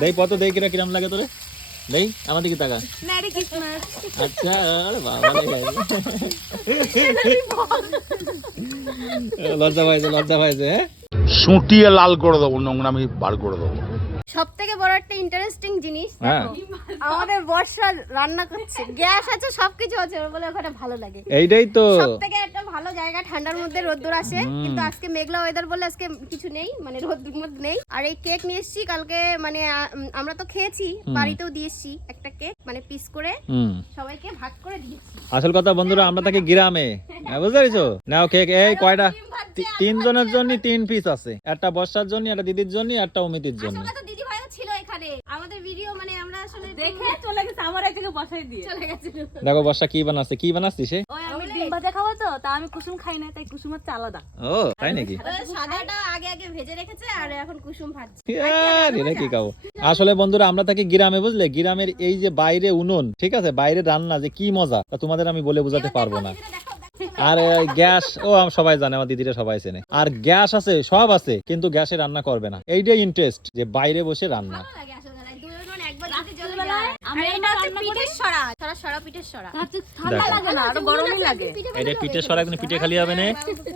দেই কত দেই কিরা কিরাম লাগে তোরে? দেই আমার দিকে তাকা মেরি ক্রিসমাস। আচ্ছা আরে বাবা রে। লজ্জা পাইছে লজ্জা পাইছে শুটিয়ে লাল করে দেবো নোংরামি বার করে দেবো। সব থেকে বড় একটা ইন্টারেস্টিং জিনিস হ্যাঁ। আমাদের বর্ষা রান্না করছে। গ্যাস আছে সবকিছু আছে বলে ওখানে ভালো লাগে। এইটাই তো। সব থেকে একটা ভালো জায়গা ঠান্ডার মধ্যে রোদ্দুর আসে। কিন্তু আজকে মেঘলা ওয়েদার বলে আজকে কিছু নেই মানে রোদ্দুর মধ্যে নেই। আর এই কেক নিয়ে এসেছি কালকে মানে আমরা তো খেয়েছি বাড়িতেও দিয়ে একটা কেক মানে পিস করে সবাইকে ভাগ করে দিয়েছি। আসল কথা বন্ধুরা আমরা থাকি গ্রামে। হ্যাঁ, বুঝতে পারছ? নাও কেক এই কয়টা? তিনজনের জন্য তিন পিস আছে। একটা বর্ষার জন্য একটা দিদির জন্য একটা অমিতির জন্য আসলে তো দিদি ভাইও ছিল এখানে আমাদের ভিডিও মানে আমরা আসলে দেখে চলে গেছে আমার এক জায়গায় বসাই দিয়ে। চলে গেছিল। দেখো বর্ষা কি বানাচ্ছে কি বানাচ্ছিস সে? ওই আমি ডিম ভাজা খাব তো তা আমি কুসুম খাই না তাই কুসুম হচ্ছে আলাদা। ও তাই নাকি? সাদাটা আগে আগে ভেজে রেখেছে আর এখন কুসুম ভাজছে। ইয়ার, এটা কি খাব? আসলে বন্ধুরা আমরা থাকি গ্রামে বুঝলে? গ্রামের এই যে বাইরে উনুন ঠিক আছে? বাইরে রান্না যে কি মজা? তা তোমাদের আমি বলে বোঝাতে পারব না। আর গ্যাস ও আম- সবাই জানে আমার দিদিরা সবাই চেনে। আর গ্যাস আছে সব আছে কিন্তু গ্যাসে রান্না করবে না। এইটাই ইন্টারেস্ট যে বাইরে বসে রান্না। এটা পিঠে সরা কিন্তু পিঠে খালি হবে না।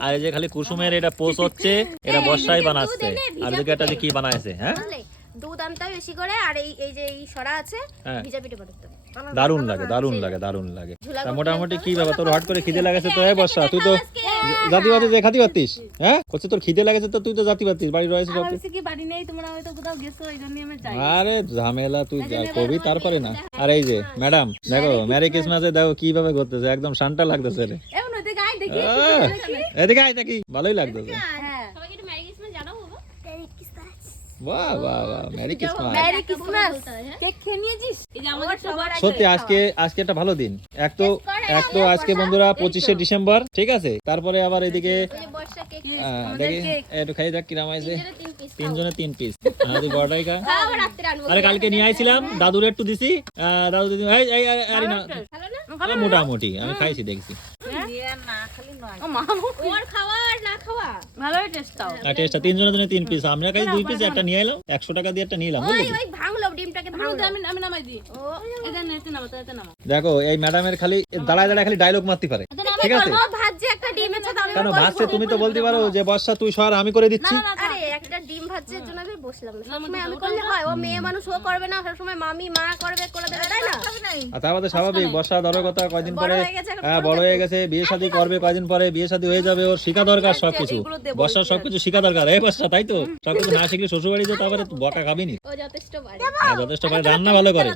আর এই যে খালি কুসুমের এটা পোষ হচ্ছে এটা বর্ষায় বানাচ্ছে। আর এদিকে কি বানাইছে হ্যাঁ? দুধ আনতে বেশি করে আর এই এই যে এই সরা আছে হ্যাঁ। ভিজা পিঠে হবে। দারুণ লাগে দারুণ লাগে। দারুণ লাগে। তা মোটামুটি কি ব্যাপার? তোর হট করে খিদে লাগাছে তো এই বর্ষা তুই তো জাতি বাতি যে খাতি পারতিস হ্যাঁ? করছে তোর খিদে লাগাছে তো তুই তো জাতি পারতিস বাড়ি রয়েছে সব। কি বাড়ি নেই তোমরা হয়তো কোথাও গেছো এই আমি যাই আরে ঝামেলা তুই যা করবি তারপরে না। আর এই যে ম্যাডাম দেখো ম্যারি ক্রিসমাসে দেখো কীভাবে করতেছে একদম শান্তা লাগতেছে রে। এদিকে আয় দেখি ভালোই লাগতেছে হ্যাঁ সবাইকে একটু ম্যারি ক্রিসমাস জানাব বাবা বাহ বাহ বাহ merry Christmas merry Christmas cake খেয়ে নিয়েছিস? এই যে আমাদের সবার সত্যি আজকে আজকে একটা ভালো দিন। এক তো এক তো আজকে বন্ধুরা পঁচিশে ডিসেম্বর ঠিক আছে? তারপরে আবার এদিকে দেখি একটু খাই দেখ কিরাম আছে। তিন তিনজনে তিন পিস আমাদের বড়টাই আরে কালকে নিয়ে আইছিলাম দাদুর একটু দিছি। দাদু দিদি এই আরে না। মোটামুটি আমি খাইছি দেখছি। ওর খাওয়া আর না খাওয়া। ভালোই টেস্ট তাও। আর টেস্টটা তিনজনের জন্য তিন পিস আমরা কাছে দুই পিস একটা নিয়ে এলাম একশো টাকা দিয়ে একটা নিয়ে এলাম ওই ওই ভাঙলো ডিমটাকে ভাঙলো। আমি আমি নামাই দিই। ও। এটা নেতে নামা এটা নামা দেখো এই ম্যাডামের খালি দাঁড়ায় দাঁড়ায় খালি ডায়লগ মারতে পারে। ঠিক আছে? কেন ভাজছে তুমি তো বলতে পারো যে বর্ষা তুই সর আমি করে দিচ্ছি। এর জন্য আমি বসলাম। না সবসময় আমি করলে হয় ও মেয়ে মানুষ ও করবে না সবসময় মামি মা করবে করে দেবে তাই না? আর তার মধ্যে স্বাভাবিক বর্ষা ধরো কথা কয়দিন পরে। হয়ে বড় হয়ে গেছে। বিয়ে শাদী করবে কয়দিন পরে বিয়ে শাদী হয়ে যাবে ওর শিখা দরকার সবকিছু। বর্ষার সবকিছু শিখা দরকার এই বর্ষা তাই তো? সবকিছু না শিখলে শ্বশুর বাড়ি যেতে তারপরে বকা খাবি নি। ও যথেষ্ট পারে। হ্যাঁ, যথেষ্ট পারে রান্না ভালো করে।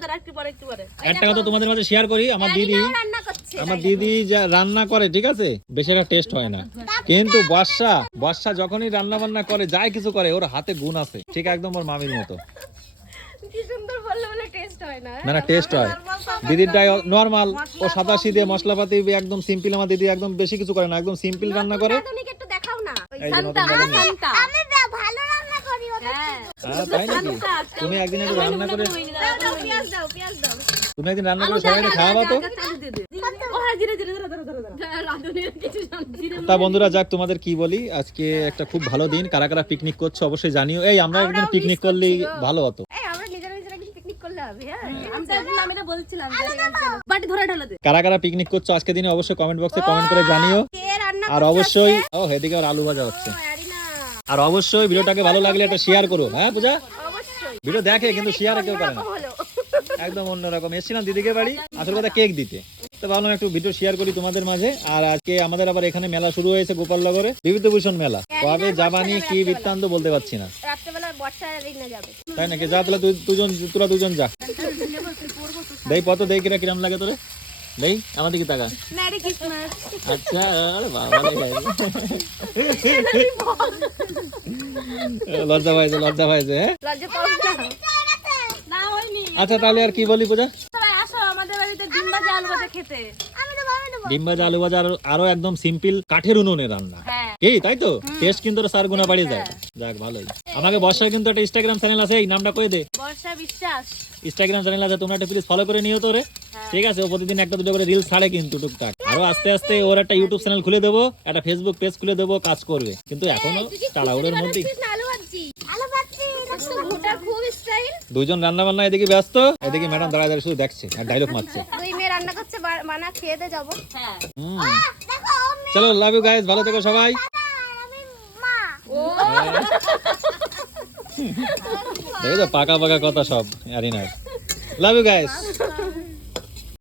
একটু কথা তোমাদের মাঝে শেয়ার করি আমার দিদি রান্না করছে আমার দিদি যা রান্না করে ঠিক আছে? বেশি একটা টেস্ট হয় না। কিন্তু বর্ষা বর্ষা যখনই রান্না বান্না করে যাই কিছু করে ওর হাতে গুণ আছে। ঠিক একদম ওর মামির মতো। টেস্ট হয় না না না টেস্ট হয়। দিদিরটাই নর্মাল ও সাদা মশলাপাতি একদম সিম্পল আমার দিদি একদম বেশি কিছু করে না একদম সিম্পল রান্না করে। হ্যাঁ। তাই নাকি? তুমি একদিন একটু রান্না করে দাও দাও পেঁয়াজ দাও পেঁয়াজ দাও। তুমি একদিন রান্না করে সবাইকে খাওয়াবা তো? ধীরে ধীরে ধরে ধরে ধরে ধরে। রাধুনির কিছু তা বন্ধুরা যাক তোমাদের কি বলি? আজকে একটা খুব ভালো দিন। কারা কারা পিকনিক করছ অবশ্যই জানিও। এই আমরা একদিন পিকনিক করলেই ভালো হতো। এই আমরা নিজেরা নিজেরা কিছু পিকনিক করলে হবে হ্যাঁ। আমি তো একদিন আমি এটা বলছিলাম যে বাটি ধরে ঢালা দে। কারা কারা পিকনিক করছ আজকে দিনে অবশ্যই কমেন্ট বক্সে কমেন্ট করে জানিও। আর অবশ্যই ও এদিকে আর আলু ভাজা হচ্ছে। আর অবশ্যই ভিডিওটাকে ভালো লাগলে একটা শেয়ার করো হ্যাঁ পূজা? ভিডিও দেখে কিন্তু শেয়ার কেউ করে না। একদম অন্যরকম। এসেছিলাম দিদিকে বাড়ি। আসল কথা কেক দিতে। তো ভাবলাম একটু ভিডিও শেয়ার করি তোমাদের মাঝে। আর আজকে আমাদের আবার এখানে মেলা শুরু হয়েছে গোপালনগরে। বিভূতিভূষণ মেলা। কবে যাবানি কি বৃত্তান্ত বলতে পারছি না। তাই নাকি? যা তাহলে দুজন তোরা দুজন যা। দেই পত দেই কিরা কিরাম লাগে তোরে? দেই আমার দিকে তাকা আচ্ছা আরে বাবা রে। লজ্জা পাইছে লজ্জা পাইছে হ্যাঁ? আচ্ছা তাহলে আর কি বলি পূজা সবাই আসো আমাদের বাড়িতে ডিম ভাজা আলু ভাজা খেতে। তো তো ডিম ভাজা আলু ভাজা আরো- আরও একদম সিম্পল কাঠের উনুনে রান্না। হ্যাঁ। এই তাই তো? টেস্ট কিন্তু চার গুণা বাড়িয়ে যায়। যাক ভালোই। আমাকে বর্ষার কিন্তু একটা ইনস্টাগ্রাম চ্যানেল আছে এই নামটা কয়ে দে। বর্ষা বিশ্বাস। ইনস্টাগ্রাম চ্যানেল আছে তোমরা একটা প্লিজ ফলো করে নিও তোরে। ঠিক আছে ও প্রতিদিন একটা দুটো করে রিলস ছাড়ে কিন্তু টুকটাক। আরও আস্তে আস্তে ওর একটা ইউটিউব চ্যানেল খুলে দেবো একটা ফেসবুক পেজ খুলে দেবো কাজ করবে। কিন্তু এখনও তাড়াহুড়োর স্টাইল দুইজন রান্না বান্না এদিকে ব্যস্ত এদিকে ম্যাডাম দাঁড়ায় দাঁড়িয়ে শুধু দেখছে আর ডায়লগ মারছে। রান্না করছে মানা বানা খেয়ে দে যাব। হ্যাঁ। চলো লাভ ইউ গাইস ভালো থেকো সবাই। দেখো তো পাকা পাকা কথা সব আরিনার লাভ ইউ গাইস